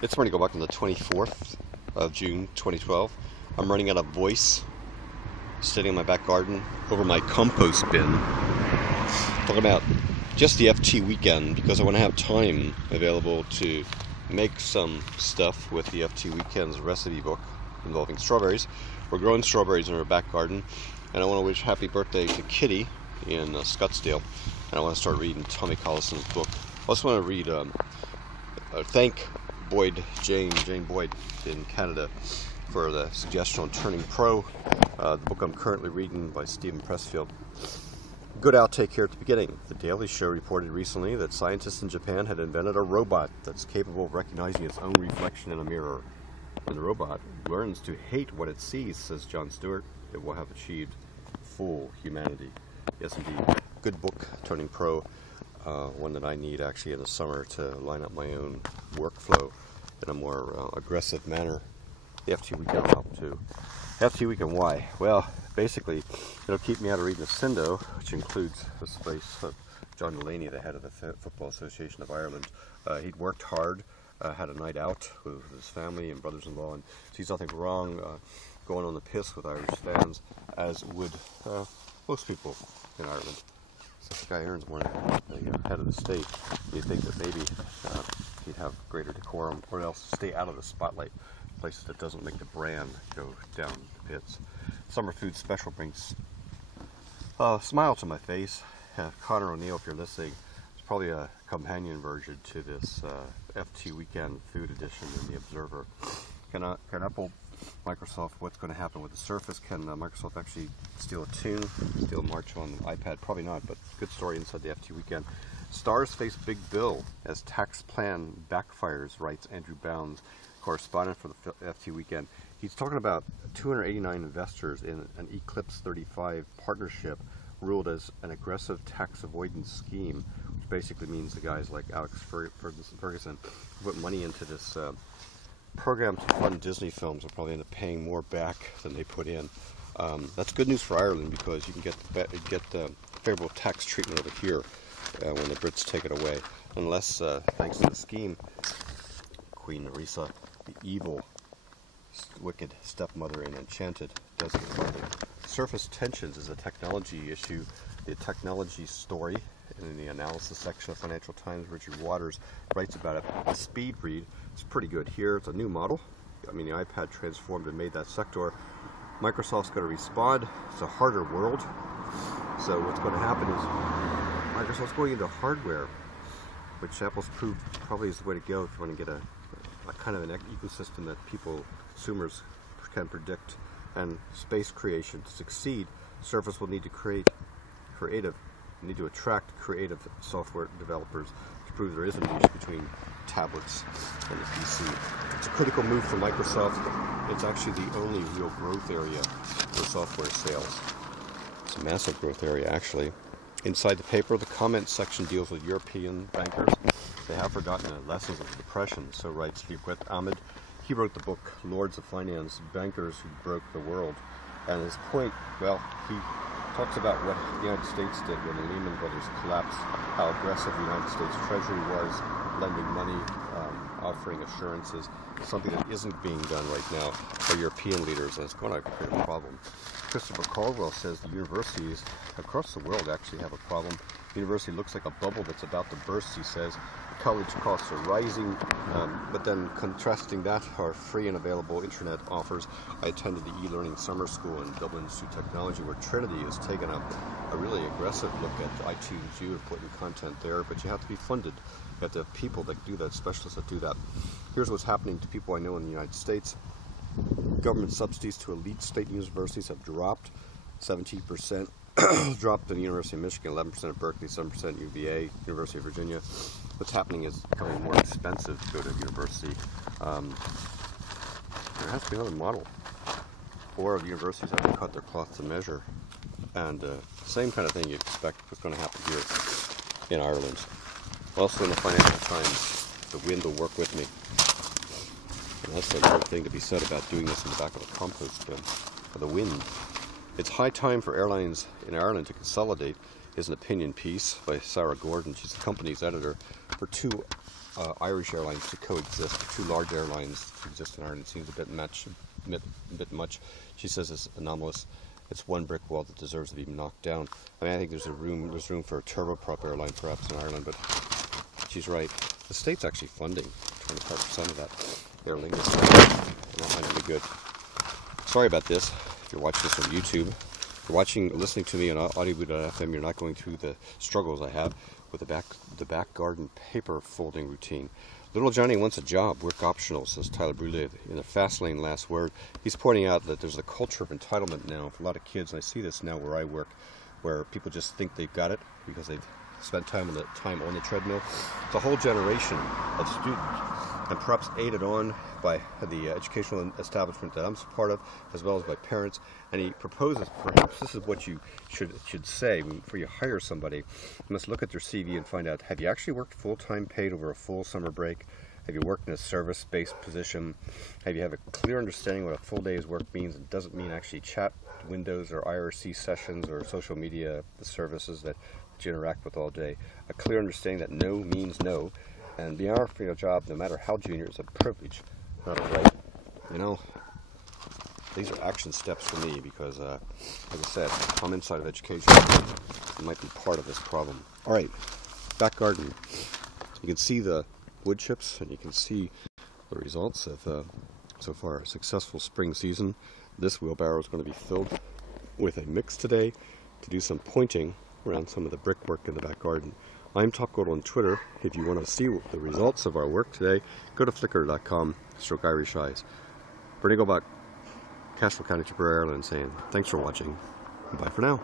It's morning go back on the 24th of June 2012. I'm running out of voice, sitting in my back garden over my compost bin, talking about just the FT weekend because I want to have time available to make some stuff with the FT weekend's recipe book involving strawberries. We're growing strawberries in our back garden, and I want to wish happy birthday to Kitty in Scottsdale, and I want to start reading Tommy Collison's book. I also want to read thank Jane Boyd in Canada for the suggestion on Turning Pro, the book I'm currently reading by Stephen Pressfield. Good outtake here at the beginning. The Daily Show reported recently that scientists in Japan had invented a robot that's capable of recognizing its own reflection in a mirror. When the robot learns to hate what it sees, says Jon Stewart, it will have achieved full humanity. Yes, indeed. Good book, Turning Pro. One that I need actually in the summer to line up my own workflow in a more aggressive manner. The FT weekend will help too. FT weekend, why? Well, basically, it'll keep me out of reading the Sindo, which includes this place, John Delaney, the head of the Football Association of Ireland. He'd worked hard, had a night out with his family and brothers-in-law, and sees nothing wrong going on the piss with Irish fans, as would most people in Ireland. So the guy earns more than the head of the state. You'd think that maybe he'd have greater decorum, or else stay out of the spotlight, places that doesn't make the brand go down the pits. Summer Food Special brings a smile to my face. Connor O'Neill, if you're listening, it's probably a companion version to this FT Weekend Food Edition in the Observer. Can Apple, Microsoft, what's going to happen with the Surface? Can Microsoft actually steal a tune, steal a march on the iPad? Probably not, but good story inside the FT Weekend. Stars face big bill as tax plan backfires, writes Andrew Bounds, correspondent for the FT Weekend. He's talking about 289 investors in an Eclipse 35 partnership ruled as an aggressive tax avoidance scheme, which basically means the guys like Alex Ferguson put money into this program to fund Disney films will probably end up paying more back than they put in. That's good news for Ireland because you can get favorable tax treatment over here when the Brits take it away. Unless, thanks to the scheme, Queen Nerissa, the evil, wicked stepmother in Enchanted, does it partly. Surface tensions is a technology issue. The technology story in the analysis section of Financial Times, Richard Waters writes about it. A speed read. It's pretty good here. It's a new model. I mean, the iPad transformed and made that sector. Microsoft's going to respond. It's a harder world. So what's going to happen is Microsoft's going into hardware, which Apple's proved probably is the way to go if you want to get a kind of an ecosystem that people, consumers, can predict. And space creation to succeed, Surface will need to need to attract creative software developers to prove there is a niche between tablets and the PC. It's a critical move for Microsoft. It's actually the only real growth area for software sales. It's a massive growth area, actually. Inside the paper, the comments section deals with European bankers. They have forgotten the lessons of the Depression, so writes Liquet Ahmed. He wrote the book Lords of Finance, Bankers Who Broke the World. And his point, well, he talks about what the United States did when the Lehman Brothers collapsed, how aggressive the United States Treasury was, lending money, offering assurances, something that isn't being done right now by European leaders, and it's going to create a problem. Christopher Caldwell says the universities across the world actually have a problem. The university looks like a bubble that's about to burst, he says. College costs are rising, but then contrasting that are free and available internet offers. I attended the e-learning summer school in Dublin Institute of Technology, where Trinity has taken a really aggressive look at iTunes U and putting content there, but you have to be funded. You have to have people that do that, specialists that do that. Here's what's happening to people I know in the United States. Government subsidies to elite state universities have dropped 17%. Dropped in the University of Michigan, 11% at Berkeley, 7% at UVA, University of Virginia. What's happening is it's becoming more expensive to go to university. There has to be another model. Or the universities have to cut their cloth to measure. And same kind of thing you expect what's going to happen here in Ireland. Also in the Financial Times, the wind will work with me. And that's another thing to be said about doing this in the back of a compost bin. For the wind. It's high time for airlines in Ireland to consolidate is an opinion piece by Sarah Gordon. She's the company's editor for two Irish airlines to coexist, two large airlines to exist in Ireland. It seems a bit much. She says it's anomalous. It's one brick wall that deserves to be knocked down. I mean, I think there's room for a turboprop airline perhaps in Ireland, but she's right. The state's actually funding 25% of that airline. I'm not finding it good. Sorry about this. If you're watching this on YouTube, if you're listening to me on audio.fm, you're not going through the struggles I have with the back garden paper folding routine. Little Johnny wants a job, work optional, says Tyler Brule in a fast lane last word. He's pointing out that there's a culture of entitlement now for a lot of kids, and I see this now where I work, where people just think they've got it because they've spent time on the treadmill. It's a whole generation of students, and perhaps aided on by the educational establishment that I'm part of, as well as by parents. And he proposes, perhaps this is what you should say before you hire somebody. You must look at their CV and find out, have you actually worked full-time paid over a full summer break? Have you worked in a service-based position? Have you have a clear understanding what a full day's work means? It doesn't mean actually chat windows or IRC sessions or social media services that you interact with all day. A clear understanding that no means no, and the hour for your job, no matter how junior, is a privilege, not a right. You know, these are action steps for me because, as I said, I'm inside of education. It might be part of this problem. All right, back garden. You can see the wood chips, and you can see the results of so far a successful spring season. This wheelbarrow is going to be filled with a mix today to do some pointing around some of the brickwork in the back garden. I'm topgold on Twitter. If you want to see the results of our work today, go to flickr.com/Irish Eyes. Bernie Gobach, Cashel County, Tipperary, Ireland, saying thanks for watching. Bye for now.